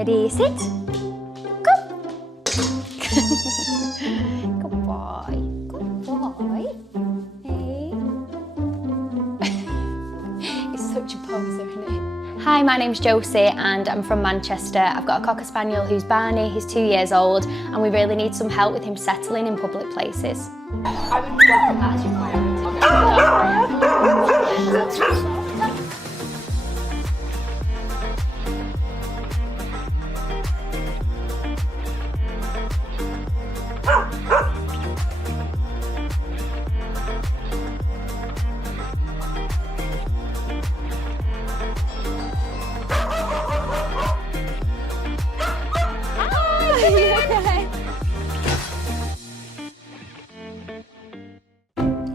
Ready, sit. Come. Good boy. Good boy. Hey. He's such a poser, isn't he? Hi, my name's Josie and I'm from Manchester. I've got a Cocker Spaniel who's Barney, he's 2 years old, and we really need some help with him settling in public places. I would welcome that as your priority.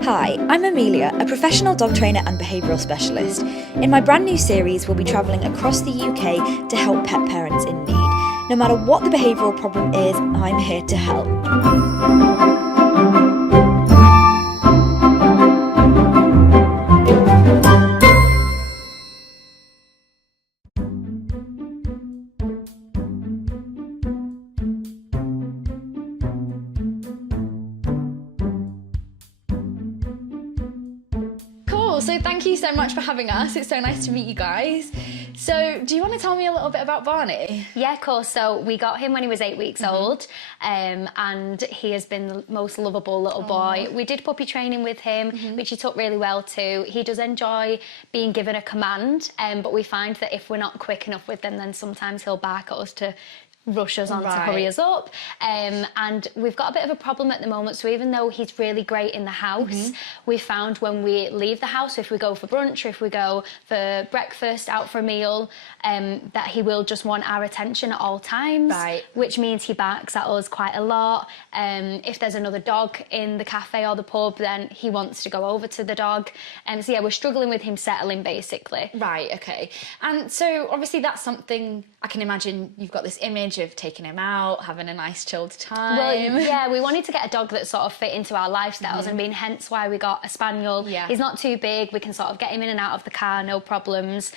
Hi, I'm Amelia, a professional dog trainer and behavioural specialist. In my brand new series, we'll be travelling across the UK to help pet parents in need. No matter what the behavioural problem is, I'm here to help. So thank you so much for having us. It's so nice to meet you guys. So do you want to tell me a little bit about Barney? Yeah, of course. So we got him when he was 8 weeks old, and he has been the most lovable little boy. We did puppy training with him, which he took really well to. He does enjoy being given a command, but we find that if we're not quick enough with him, then sometimes he'll bark at us to rush us on to hurry us up, and we've got a bit of a problem at the moment. So even though he's really great in the house, we found when we leave the house, if we go for brunch or if we go for breakfast, out for a meal, that he will just want our attention at all times, which means he barks at us quite a lot. If there's another dog in the cafe or the pub, then he wants to go over to the dog. So yeah, we're struggling with him settling basically. Right, okay. And so obviously that's something I can imagine you've got this image of taking him out, having a nice chilled time. Well, yeah, we wanted to get a dog that sort of fit into our lifestyles, and hence why we got a spaniel. Yeah. He's not too big, we can sort of get him in and out of the car, no problems.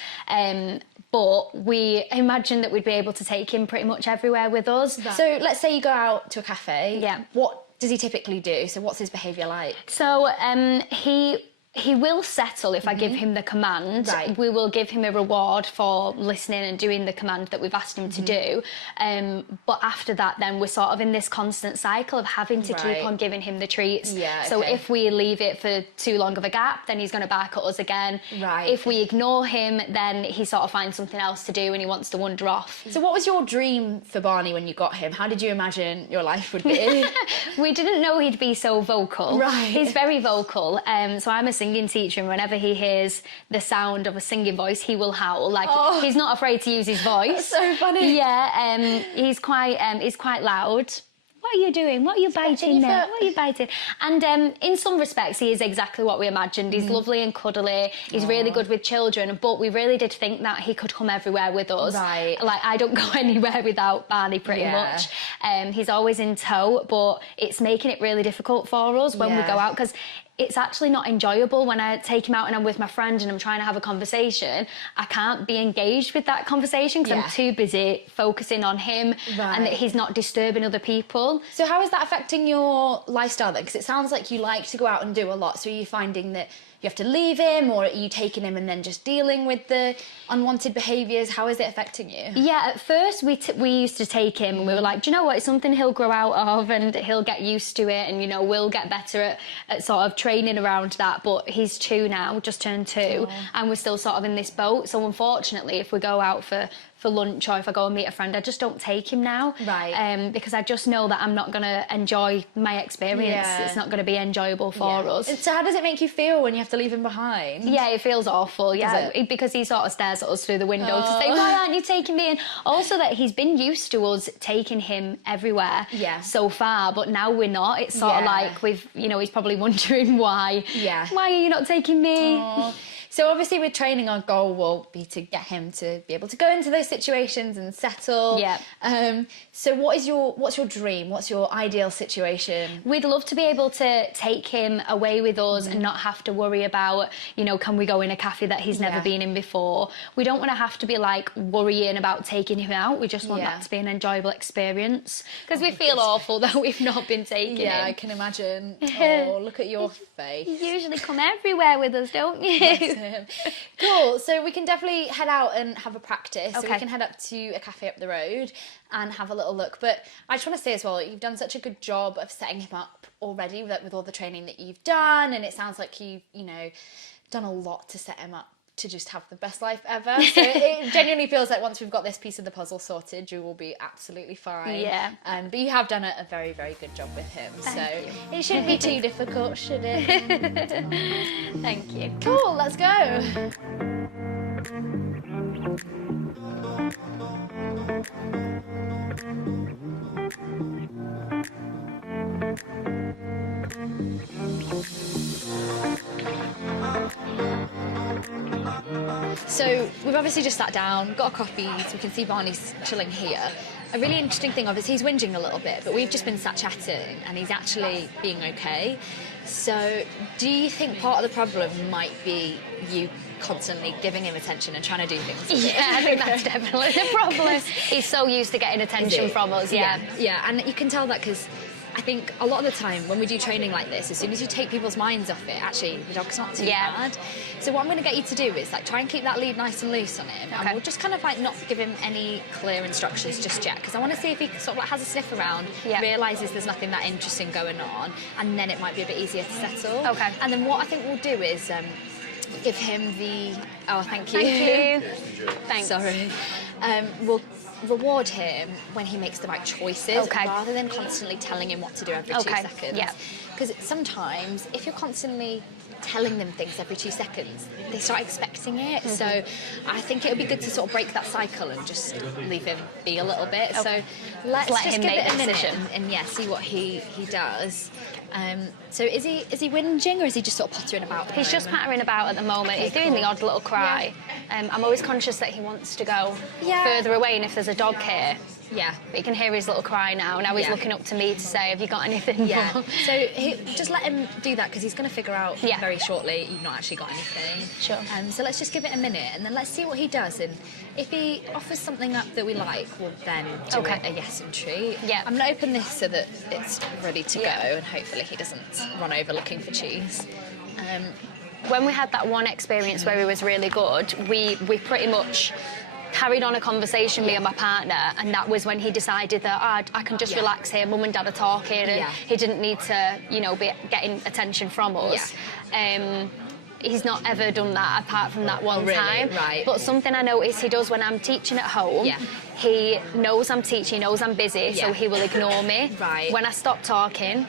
But we imagined that we'd be able to take him pretty much everywhere with us. Right. So let's say you go out to a cafe. Yeah. What does he typically do? So what's his behaviour like? So he will settle if I give him the command. Right. We will give him a reward for listening and doing the command that we've asked him to do. But after that, then we're sort of in this constant cycle of having to keep on giving him the treats. Yeah, so if we leave it for too long of a gap, then he's going to bark at us again. Right. If we ignore him, then he sort of finds something else to do and he wants to wander off. So what was your dream for Barney when you got him? How did you imagine your life would be? We didn't know he'd be so vocal. Right. He's very vocal. So I'm a singing teacher, and whenever he hears the sound of a singing voice, he will howl. Like, he's not afraid to use his voice. That's so funny. Yeah, he's quite loud. What are you doing? What are you biting there? What are you biting? And in some respects, he is exactly what we imagined. He's lovely and cuddly. He's really good with children, but we really did think that he could come everywhere with us. Right. Like, I don't go anywhere without Barney pretty much. He's always in tow, but it's making it really difficult for us when we go out, because it's actually not enjoyable when I take him out and I'm with my friend and I'm trying to have a conversation. I can't be engaged with that conversation because I'm too busy focusing on him and that he's not disturbing other people. So how is that affecting your lifestyle then? Because it sounds like you like to go out and do a lot. So are you finding that you have to leave him, or are you taking him and then just dealing with the unwanted behaviours? How is it affecting you? Yeah, at first we used to take him and we were like, do you know what, it's something he'll grow out of and he'll get used to it, and, you know, we'll get better at sort of training around that. But he's 2 now, just turned 2, and we're still sort of in this boat. So unfortunately, if we go out for lunch or if I go and meet a friend, I just don't take him now. Right. Because I just know that I'm not going to enjoy my experience. It's not going to be enjoyable for us. So how does it make you feel when you have to leave him behind? Yeah, it feels awful, because he sort of stares at us through the window to say, why aren't you taking me in? Also that he's been used to us taking him everywhere so far, but now we're not. It's sort of like he's probably wondering why. Why are you not taking me? So obviously with training, our goal will be to get him to be able to go into those situations and settle. Yeah. So what's your dream? What's your ideal situation? We'd love to be able to take him away with us and not have to worry about, you know, can we go in a cafe that he's never been in before? We don't want to have to be like worrying about taking him out. We just want that to be an enjoyable experience, because we feel awful that we've not been taking him. I can imagine. Oh, look at your face. You usually come everywhere with us, don't you? Cool. So we can definitely head out and have a practice. So we can head up to a cafe up the road and have a little look. But I just want to say as well, you've done such a good job of setting him up already with all the training that you've done, and it sounds like you've, you know, done a lot to set him up to just have the best life ever. So it genuinely feels like once we've got this piece of the puzzle sorted, you will be absolutely fine. Yeah. But you have done a very, very good job with him. Thank you. It shouldn't be too difficult, should it? Thank you. Cool, let's go. So we've obviously just sat down, got a coffee, so we can see Barney's chilling here. A really interesting thing, obviously, he's whinging a little bit, but we've just been sat chatting and he's actually being okay. So do you think part of the problem might be you constantly giving him attention and trying to do things? Yeah, I think that's definitely the problem. He's so used to getting attention from us, Yeah, and you can tell that because I think a lot of the time when we do training like this, as soon as you take people's minds off it, actually the dog's not too bad. So what I'm going to get you to do is like try and keep that lead nice and loose on him, and we'll just kind of like not give him any clear instructions just yet, because I want to see if he sort of like has a sniff around, realises there's nothing that interesting going on, and then it might be a bit easier to settle. Okay. And then what I think we'll do is give him the... Oh, thank you. Thank you. Thanks. Sorry. We'll reward him when he makes the right choices, rather than constantly telling him what to do every 2 seconds. Yeah. Because sometimes if you're constantly telling them things every 2 seconds, they start expecting it. So I think it would be good to sort of break that cycle and just leave him be a little bit. So let's let just him give make it a the minute decision. and see what he does. So is he whinging, or is he just sort of pottering about? He's just pattering about at the moment. He's doing the odd little cry. I'm always conscious that he wants to go further away, and if there's a dog here, but you can hear his little cry now. Now he's looking up to me to say, have you got anything more? So just let him do that, because he's going to figure out very shortly you've not actually got anything. Sure. So let's just give it a minute, and then let's see what he does. And if he offers something up that we like, we'll then do a yes and treat. Yeah. I'm going to open this so that it's ready to go, and hopefully he doesn't run over looking for cheese. When we had that one experience where he was really good, we pretty much carried on a conversation, me and my partner, and that was when he decided that I can just relax here, mum and dad are talking, and he didn't need to, you know, be getting attention from us. He's not ever done that apart from that one time. Right. But something I notice he does when I'm teaching at home, he knows I'm teaching, he knows I'm busy, so he will ignore me. Right. When I stop talking,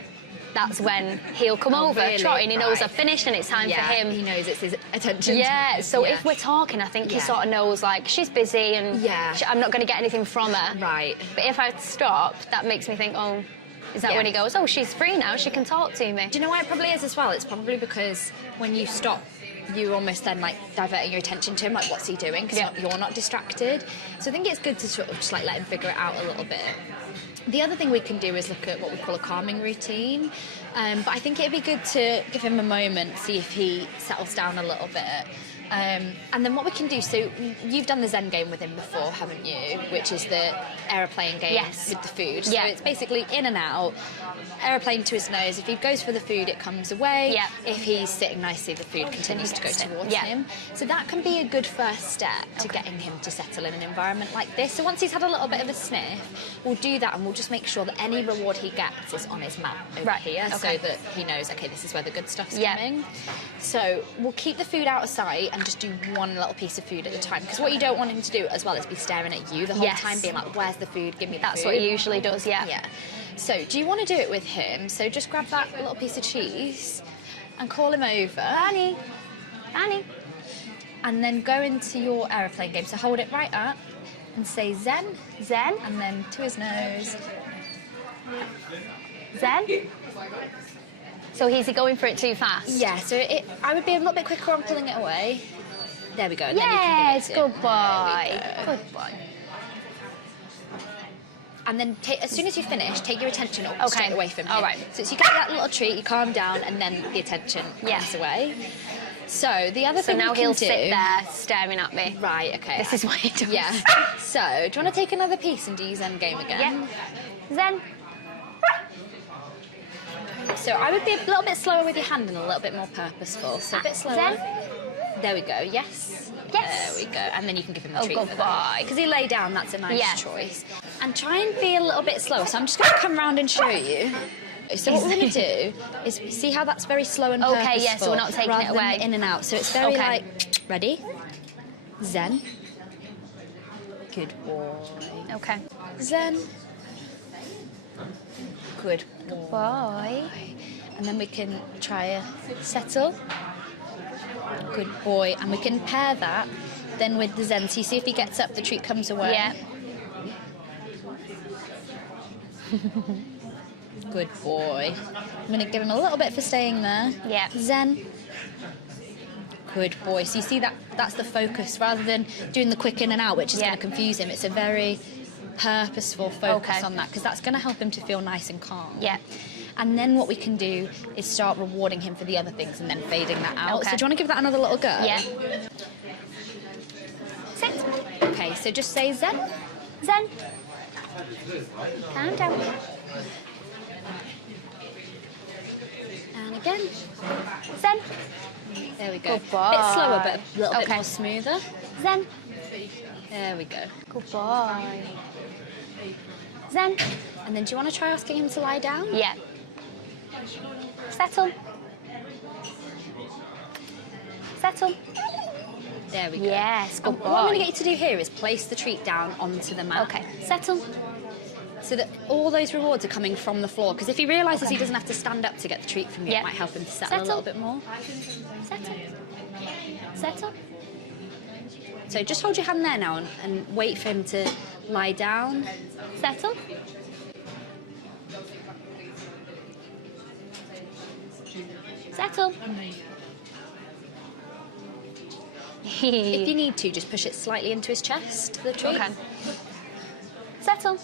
that's when he'll come over trotting. He knows I've finished and it's time for him. He knows it's his attention. Yeah, so if we're talking, I think he sort of knows, like, she's busy and I'm not going to get anything from her. Right. But if I stop, that makes me think, oh, is that when he goes, oh, she's free now, she can talk to me? Do you know why it probably is as well? It's probably because when you stop, you almost then like diverting your attention to him, like what's he doing? Because you're not distracted. So I think it's good to sort of just like let him figure it out a little bit. The other thing we can do is look at what we call a calming routine. But I think it'd be good to give him a moment, see if he settles down a little bit. And then what we can do, so you've done the Zen game with him before, haven't you? Which is the aeroplane game with the food. So it's basically in and out, aeroplane to his nose. If he goes for the food, it comes away. If he's sitting nicely, the food continues to go towards him. So that can be a good first step to getting him to settle in an environment like this. So once he's had a little bit of a sniff, we'll do that, and we'll just make sure that any reward he gets is on his map over here, so that he knows, okay, this is where the good stuff's coming. So we'll keep the food out of sight and just do one little piece of food at a time, because what you don't want him to do as well is be staring at you the whole time, being like, where's the food, give me the food. That's what he usually does, yeah. So do you want to do it with him? So just grab that little piece of cheese and call him over. Barney, Barney. And then go into your aeroplane game. So hold it right up and say Zen. Zen. And then to his nose. Zen. So is he going for it too fast? Yeah, so I would be a little bit quicker on pulling it away. There we go. And Yes, then you can give it good to boy. him. There we go. Good boy. And then as soon as you finish, take your attention straight away from him. All right. So you get that little treat, you calm down, and then the attention comes away. So the other thing now we can he'll do, sit there staring at me. Right, okay. This is what he does. Yeah. So, do you want to take another piece and do your Zen game again? Yeah. Zen. So I would be a little bit slower with your hand and a little bit more purposeful. So a bit slower. Zen. There we go. Yes. Yes. There we go. And then you can give him the Oh, treat. good boy. Because he lay down, that's a nice Yeah. choice. And try and be a little bit slower. So I'm just going to come round and show you. So what we're going to do is see how that's very slow and purposeful. Okay, yeah, so we're not taking rather it away. than in and out. So it's very Okay. like, ready? Zen. Good boy. Okay. Zen. Good Boy. And then we can try a settle. Good boy. And we can pair that then with the Zen. So you see if he gets up, the treat comes away. Yeah. Good boy. I'm going to give him a little bit for staying there. Yeah. Zen. Good boy. So you see that's the focus rather than doing the quick in and out, which is going to confuse him. It's a very purposeful focus on that because that's going to help him to feel nice and calm. Yeah. And then what we can do is start rewarding him for the other things and then fading that out. Okay. So do you want to give that another little go? Yeah. Sit. Okay, so just say Zen. Zen. Calm down. And again. Zen. There we go. Good boy. Bit slower, but a little bit Okay. more smoother. Zen. There we go. Good boy. Zen. And then do you want to try asking him to lie down? Yeah. Settle. Settle. There we go. Yes, good And what I'm going boy. to get you to do here is place the treat down onto the mat. Okay. Settle. So that all those rewards are coming from the floor. Because if he realises he doesn't have to stand up to get the treat from you, Yeah. it might help him to settle a Settle. little bit more. Settle. Settle. So just hold your hand there now and wait for him to lie down. Settle. Settle. If you need to, just push it slightly into his chest, the treat. Okay. Settle.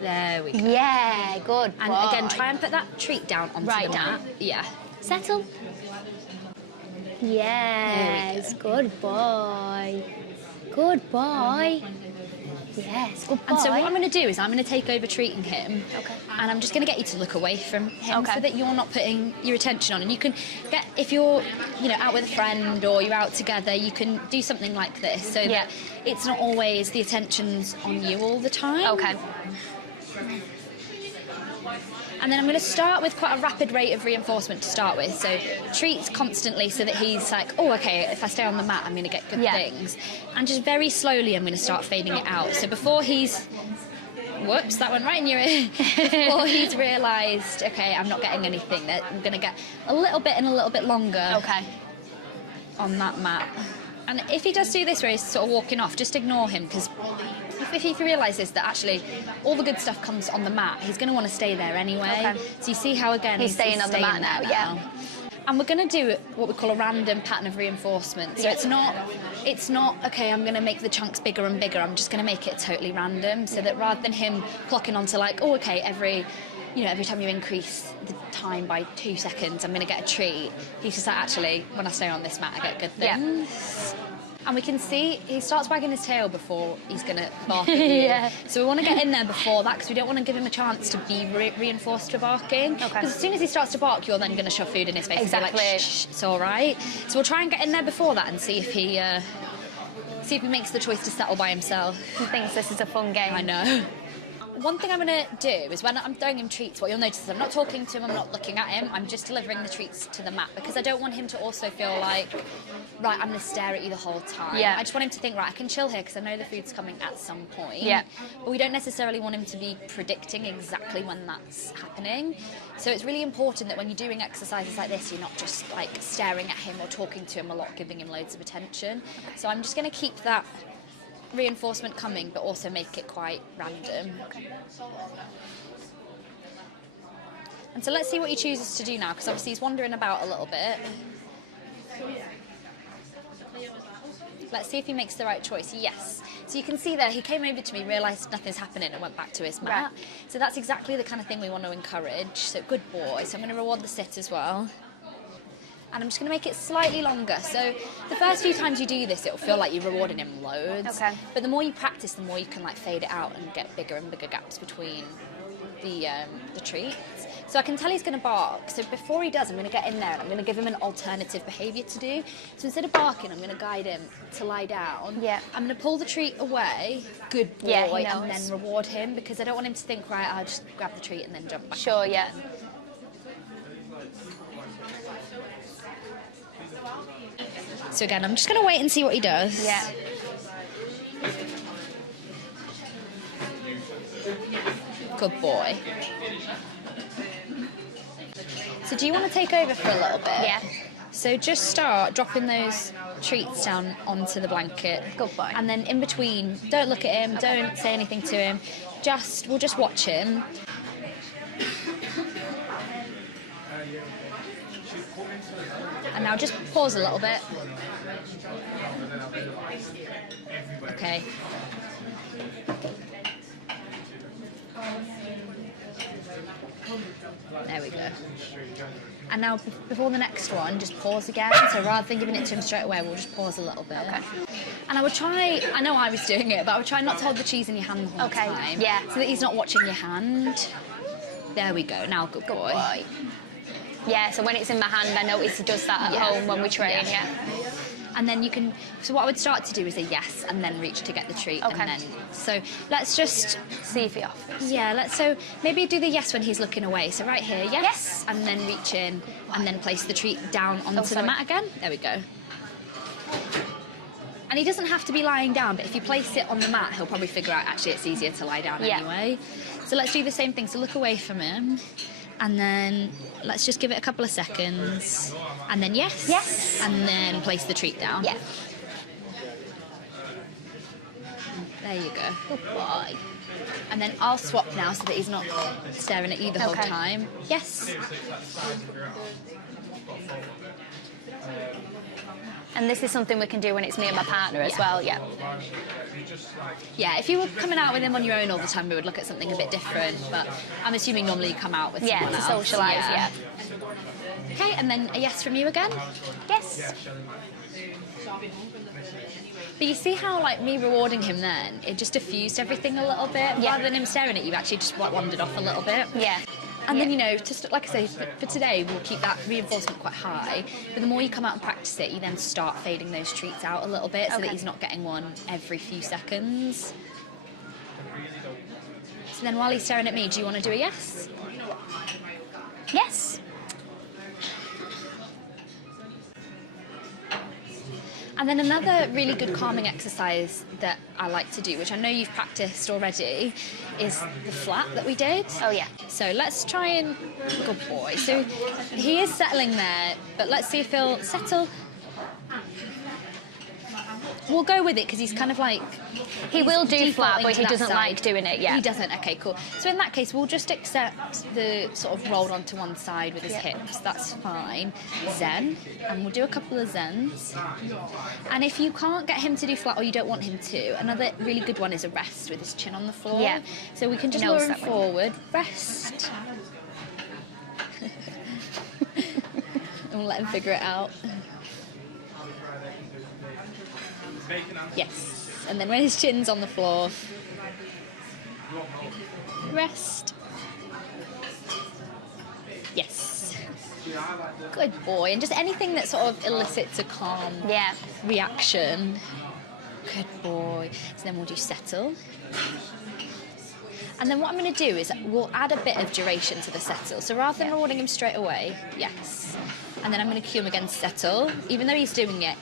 There we go. Yeah, good And boy. again, try and put that treat down onto Right the down. mat. Yeah. Settle. Yes, good boy. Good boy. Yes, good boy. And so what I'm going to do is I'm going to take over treating him. Okay. And I'm just going to get you to look away from him Okay. so that you're not putting your attention on. And you can get, if you're, out with a friend or you're out together, you can do something like this so Yeah. that it's not always the attention's on you all the time. Okay. And then I'm going to start with quite a rapid rate of reinforcement to start with. So treats constantly so that he's like, oh, okay, if I stay on the mat, I'm going to get good Yeah. things. And just very slowly, I'm going to start fading it out. So before he's... Whoops, that went right in your ear. Before he's realised, okay, I'm not getting anything, that I'm going to get a little bit and a little bit longer Okay. on that mat. And if he does do this where he's sort of walking off, just ignore him, because if he realises that actually all the good stuff comes on the mat, he's going to want to stay there anyway. Okay. So you see how, again, He's staying on the mat there now, yeah. And we're going to do what we call a random pattern of reinforcement. So it's not, okay, I'm going to make the chunks bigger and bigger. I'm just going to make it totally random so that rather than him clocking onto like, oh, okay, every time you increase the time by 2 seconds, I'm going to get a treat. He's just like, actually, when I stay on this mat, I get good Yeah. things. And we can see he starts wagging his tail before he's going to bark at you. Yeah. So we want to get in there before that because we don't want to give him a chance to be reinforced for barking. Okay. Because as soon as he starts to bark, you're then going to shove food in his face. Exactly. And be like, shh, it's all right. So we'll try and get in there before that and see if he makes the choice to settle by himself. He thinks this is a fun game. I know. One thing I'm going to do is when I'm throwing him treats, what you'll notice is I'm not talking to him, I'm not looking at him, I'm just delivering the treats to the mat because I don't want him to also feel like, right, I'm going to stare at you the whole time. Yeah. I just want him to think, right, I can chill here because I know the food's coming at some point. Yeah. But we don't necessarily want him to be predicting exactly when that's happening. So it's really important that when you're doing exercises like this, you're not just like staring at him or talking to him a lot, giving him loads of attention. So I'm just going to keep that reinforcement coming but also make it quite random. And so let's see what he chooses to do now, because obviously he's wandering about a little bit. Let's see if he makes the right choice. Yes. So you can see there, he came over to me, realised nothing's happening and went back to his mat. Right. So that's exactly the kind of thing we want to encourage. So good boy. So I'm going to reward the sit as well. And I'm just going to make it slightly longer. So the first few times you do this, it'll feel like you're rewarding him loads. Okay. But the more you practice, the more you can like fade it out and get bigger and bigger gaps between the treats. So I can tell he's going to bark. So before he does, I'm going to get in there and I'm going to give him an alternative behaviour to do. So instead of barking, I'm going to guide him to lie down. Yeah. I'm going to pull the treat away, good boy, and then reward him, because I don't want him to think, right, I'll just grab the treat and then jump back. Sure, yeah. So again, I'm just going to wait and see what he does. Yeah. Good boy. So do you want to take over for a little bit? Yeah. So just start dropping those treats down onto the blanket. Good boy. And then in between, don't look at him, don't say anything to him. We'll just watch him. And now just pause a little bit. Okay. There we go. And now before the next one, just pause again. So rather than giving it to him straight away, we'll just pause a little bit. Okay. And I would try, I know I was doing it, but I would try not to hold the cheese in your hand the whole time. Yeah. So that he's not watching your hand. There we go. Now, good boy. Yeah, so when it's in my hand, I notice he does that at home when we train, yeah. And then you can, so what I would start to do is a yes and then reach to get the treat. Okay. And then, so let's just see if he offers. Yeah, so maybe do the yes when he's looking away. So right here, yes. And then reach in and then place the treat down onto the mat again. There we go. And he doesn't have to be lying down, but if you place it on the mat, he'll probably figure out actually it's easier to lie down anyway. So let's do the same thing. So look away from him. And then let's just give it a couple of seconds. And then yes. Yes. And then place the treat down. Yeah. There you go. Good boy. And then I'll swap now so that he's not staring at you the whole time. Yes. And this is something we can do when it's me and my partner as well, yeah. Yeah, if you were coming out with him on your own all the time, we would look at something a bit different, but I'm assuming normally you come out with someone else. Yeah, to socialise, yeah. Okay, and then a yes from you again? Yes. But you see how, like, me rewarding him then, it just diffused everything a little bit? Yeah. Rather than him staring at you, actually just wandered off a little bit. Yeah. And then, you know, just like I say, for today, we'll keep that reinforcement quite high. But the more you come out and practice it, you then start fading those treats out a little bit so that he's not getting one every few seconds. So then while he's staring at me, do you want to do a yes? Yes. And then another really good calming exercise that I like to do, which I know you've practiced already, is the flat that we did. Oh, yeah. So let's try and... Good boy. So he is settling there, but let's see if he'll settle. We'll go with it because he's kind of like... He will do flat, but he doesn't like doing it, yeah. He doesn't, okay, cool. So in that case, we'll just accept the sort of rolled onto one side with his hips. That's fine. Zen. And we'll do a couple of Zens. And if you can't get him to do flat or you don't want him to, another really good one is a rest with his chin on the floor. Yeah. So we can just lure him forward. Rest. And we'll let him figure it out. Yes. And then when his chin's on the floor, rest. Yes. Good boy. And just anything that sort of elicits a calm reaction. Good boy. So then we'll do settle. And then what I'm going to do is we'll add a bit of duration to the settle. So rather than rewarding him straight away, yes. And then I'm going to cue him again, settle, even though he's doing it.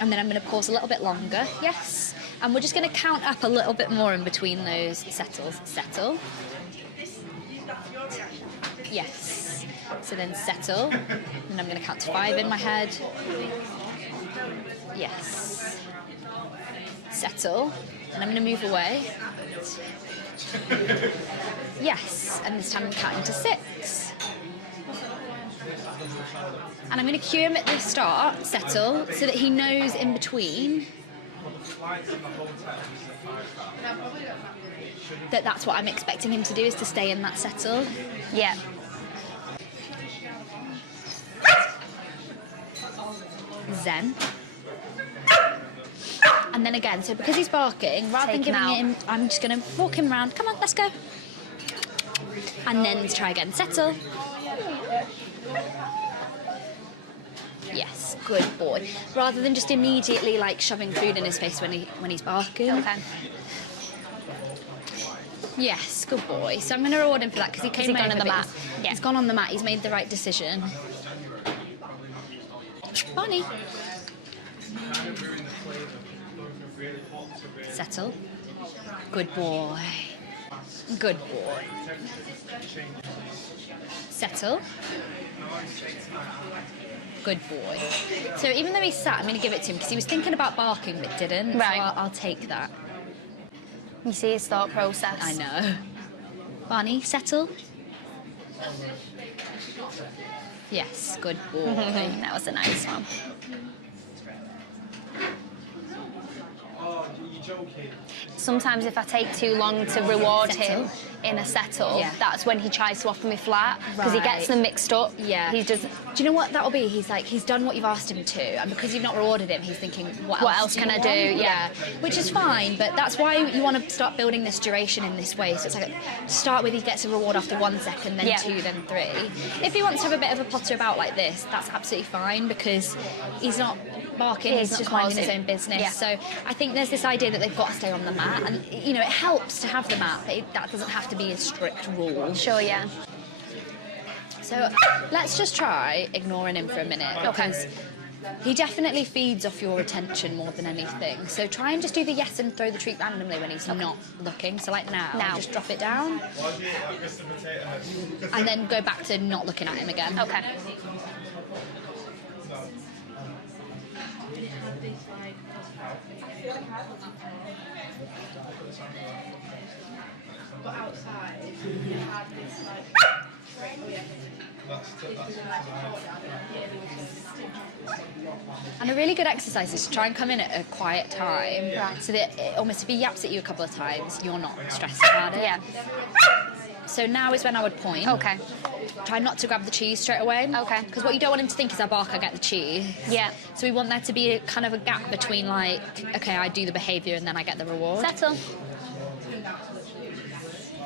And then I'm going to pause a little bit longer, yes. And we're just going to count up a little bit more in between those settles. Settle. Yes. So then settle. And I'm going to count to 5 in my head. Yes. Settle. And I'm going to move away. Yes. And this time I'm counting to 6. And I'm going to cue him at the start, settle, so that he knows in between that that's what I'm expecting him to do, is to stay in that settle. Yeah. Zen. And then again, so because he's barking, rather than giving him, I'm just going to walk him around. Come on, let's go. And then try again. Settle. Yes, good boy. Rather than just immediately like shoving food in his face when he's barking. Okay. Yes, good boy. So I'm going to reward him for that because he came gone on the mat. Yeah. He's gone on the mat. He's made the right decision. Barney. Settle. Good boy. Good boy. Settle. Good boy. So even though he sat, I'm going to give it to him because he was thinking about barking but didn't. Right. So I'll take that. You see his thought process. I know. Barney, settle. Yes, good boy. That was a nice one. Sometimes if I take too long to reward him in a settle, that's when he tries to offer me flat, because he gets them mixed up. Yeah. He does. Do you know what that'll be? He's like, he's done what you've asked him to, and because you've not rewarded him, he's thinking, what else can I want? do? Yeah. Which is fine, but that's why you want to start building this duration in this way. So it's like, start with he gets a reward after 1 second, then 2, then 3. If he wants to have a bit of a potter about like this, that's absolutely fine, because he's not barking, he's just minding his own business. Yeah. So I think there's this idea that they've got to stay on the mat, and you know, it helps to have the mat, but that doesn't have to be a strict rule. Sure, yeah. So let's just try ignoring him for a minute, because he definitely feeds off your attention more than anything. So try and just do the yes and throw the treat randomly when he's not looking. So like now, just drop it down. And then go back to not looking at him again. Okay. But outside, you have this like. And a really good exercise is to try and come in at a quiet time, so that almost if he yaps at you a couple of times, you're not stressed about it. Yeah. So now is when I would point. Okay. Try not to grab the cheese straight away. Okay. Because what you don't want him to think is I bark, I get the cheese. Yeah. So we want there to be a kind of a gap between like, okay, I do the behaviour and then I get the reward. Settle.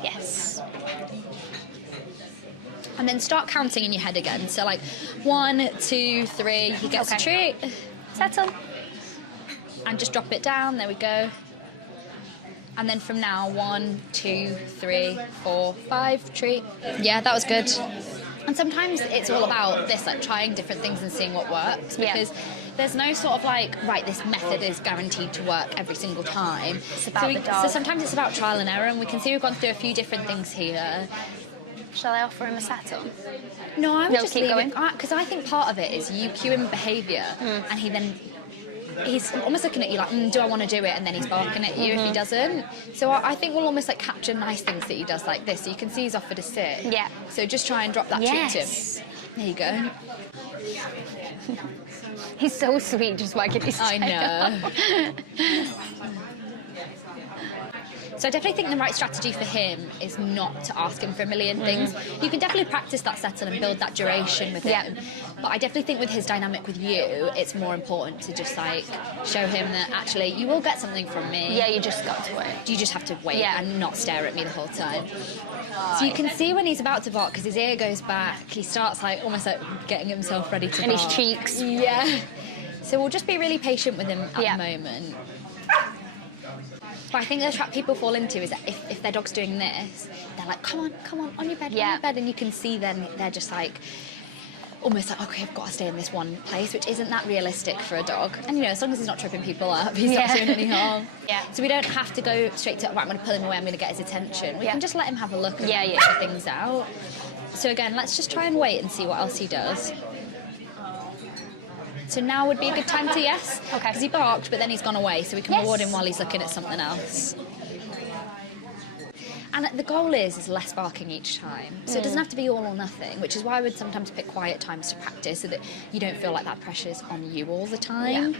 Yes. And then start counting in your head again. So like 1, 2, 3, he gets a treat. Settle. And just drop it down, there we go. And then from now, 1, 2, 3, 4, 5, treat. Yeah, that was good. And sometimes it's all about this, like trying different things and seeing what works, because there's no sort of like, right, this method is guaranteed to work every single time. It's about the dog. So sometimes it's about trial and error, and we can see we've gone through a few different things here. Shall I offer him a settle? No, I would just keep leave going. it, because I think part of it is you cue him behaviour, and he's almost looking at you like, do I want to do it? And then he's barking at you if he doesn't. So I think we'll almost like capture nice things that he does like this. So you can see he's offered a sit. Yeah. So just try and drop that treat to him. There you go. He's so sweet, just wagging his tail. I know. So I definitely think the right strategy for him is not to ask him for a million things. You can definitely practice that settle and build that duration with him. But I definitely think with his dynamic with you, it's more important to just like show him that actually you will get something from me. Yeah, you just got to wait. You just have to wait and not stare at me the whole time. So you can see when he's about to bark, because his ear goes back, he starts like almost like getting himself ready to bark. And his cheeks. Yeah. So we'll just be really patient with him at the moment. But I think the trap people fall into is that if their dog's doing this, they're like, come on your bed, on your bed. And you can see then they're just like, almost like, okay, I've got to stay in this one place, which isn't that realistic for a dog. And, you know, as long as he's not tripping people up, he's not doing any harm. So we don't have to go straight to, right, I'm going to pull him away, I'm going to get his attention. We can just let him have a look and figure things out. So again, let's just try and wait and see what else he does. So now would be a good time to yes. Okay. Because he barked, but then he's gone away, so we can reward him while he's looking at something else. And the goal is less barking each time. So it doesn't have to be all or nothing, which is why I would sometimes pick quiet times to practice so that you don't feel like that pressure's on you all the time.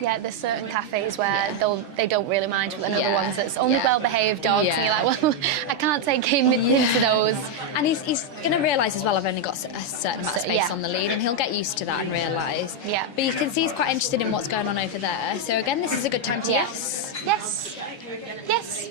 Yeah, there's certain cafes where they don't really mind, but then other Yeah. ones that's only well-behaved dogs, and you're like, well, I can't take him into those. And he's going to realise as well, I've only got a certain amount of space on the lead, and he'll get used to that and realise. Yeah. But you can see he's quite interested in what's going on over there. So again, this is a good time to Yes. Yes. Yes.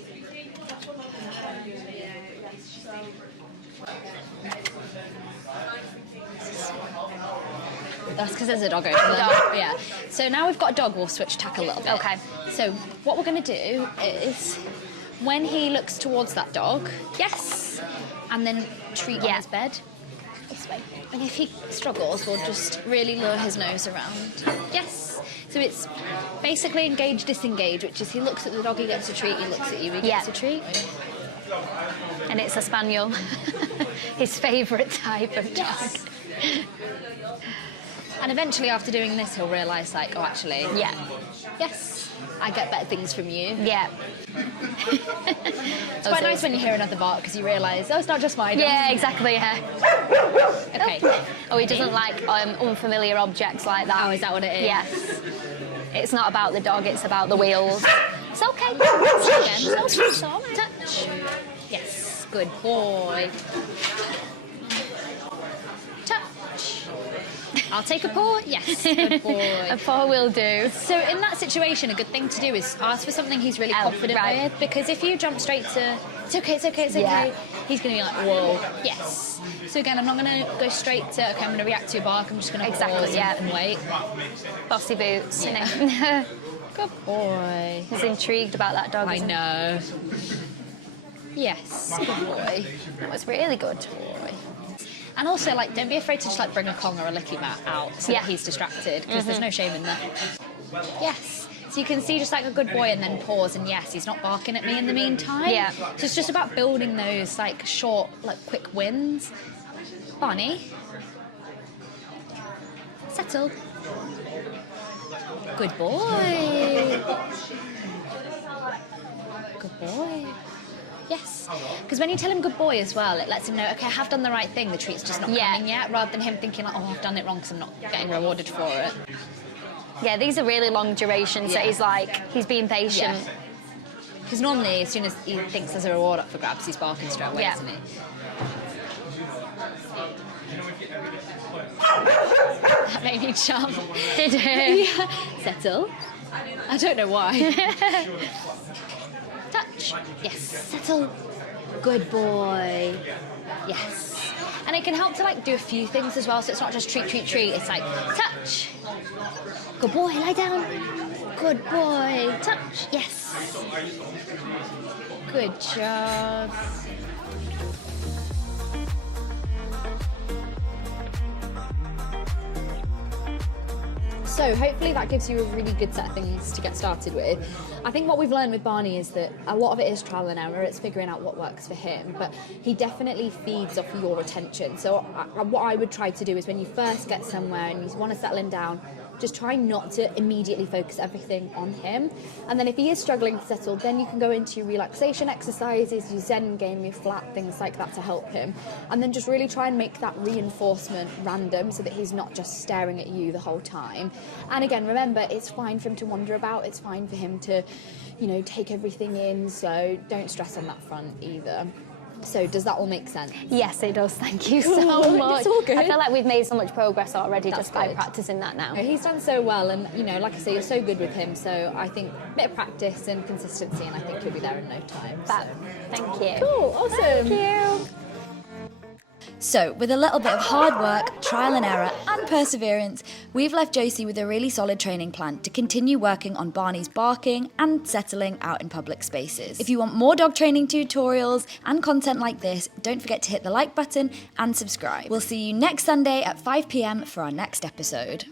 That's because there's a dog over there. Yeah. So now we've got a dog, we'll switch tack a little bit. Okay. So what we're going to do is, when he looks towards that dog, yes, and then treat on his bed. This way. And if he struggles, we'll just really lure his nose around. Yes. So it's basically engage, disengage, which is he looks at the dog, he gets a treat, he looks at you, he gets a treat. And it's a spaniel. His favourite type of dog. And eventually, after doing this, he'll realise, like, oh, actually, yes, I get better things from you. Yeah. It's quite nice when you hear another bark because you realise, oh, it's not just my dog. Yeah, exactly, yeah. Okay. Oh, he doesn't like unfamiliar objects like that. Oh, is that what it is? Yes. It's not about the dog, it's about the wheels. It's okay. Again. Touch. Yes. Good boy. Touch. I'll take a paw. Yes. Good boy. A paw will do. So in that situation, a good thing to do is ask for something he's really confident with, because if you jump straight to, it's okay, he's going to be like, whoa, yes. So again, I'm not going to go straight to, okay, I'm going to react to a bark, I'm just going to pause and wait. Bossy boots, Yeah. you know. Good boy. He's intrigued about that dog, I isn't he? know. Yes, good boy. That was really good. Boy. And also, like, don't be afraid to just, like, bring a Kong or a licky mat out so that he's distracted, because there's no shame in that. Yes. So you can see just like a good boy and then pause, and yes, he's not barking at me in the meantime. Yeah. So it's just about building those, like, short, like, quick wins. Barney. Settle. Good boy. Good boy. Yes. Because when you tell him good boy as well, it lets him know, okay, I have done the right thing, the treat's just not coming yet, rather than him thinking, like, oh, I've done it wrong because I'm not getting rewarded for it. Yeah, these are really long durations, so he's like, he's being patient. Because normally, as soon as he thinks there's a reward up for grabs, he's barking straight away, isn't he? That made me jump. Did it? Yeah. Settle. I don't know why. Touch. Yes. Settle. Good boy. Yes. And it can help to, like, do a few things as well, so it's not just treat, treat, treat. It's like, touch. Good boy, lie down. Good boy. Touch. Yes. Good job. So hopefully that gives you a really good set of things to get started with. I think what we've learned with Barney is that a lot of it is trial and error. It's figuring out what works for him, but he definitely feeds off your attention. So what I would try to do is when you first get somewhere and you want to settle him down, just try not to immediately focus everything on him. And then if he is struggling to settle, then you can go into your relaxation exercises, your Zen game, your flat, things like that to help him. And then just really try and make that reinforcement random so that he's not just staring at you the whole time. And again, remember, it's fine for him to wander about. It's fine for him to, you know, take everything in. So don't stress on that front either. So does that all make sense? Yes, it does. Thank you so much. It's all good. I feel like we've made so much progress already just by good. practicing that now. He's done so well, and you know, like I say, you're so good with him. So I think a bit of practice and consistency, and I think he'll be there in no time. Thank you. Cool, awesome. Thank you. So, with a little bit of hard work, trial and error, and perseverance, we've left Josie with a really solid training plan to continue working on Barney's barking and settling out in public spaces. If you want more dog training tutorials and content like this, don't forget to hit the like button and subscribe. We'll see you next Sunday at 5 p.m. for our next episode.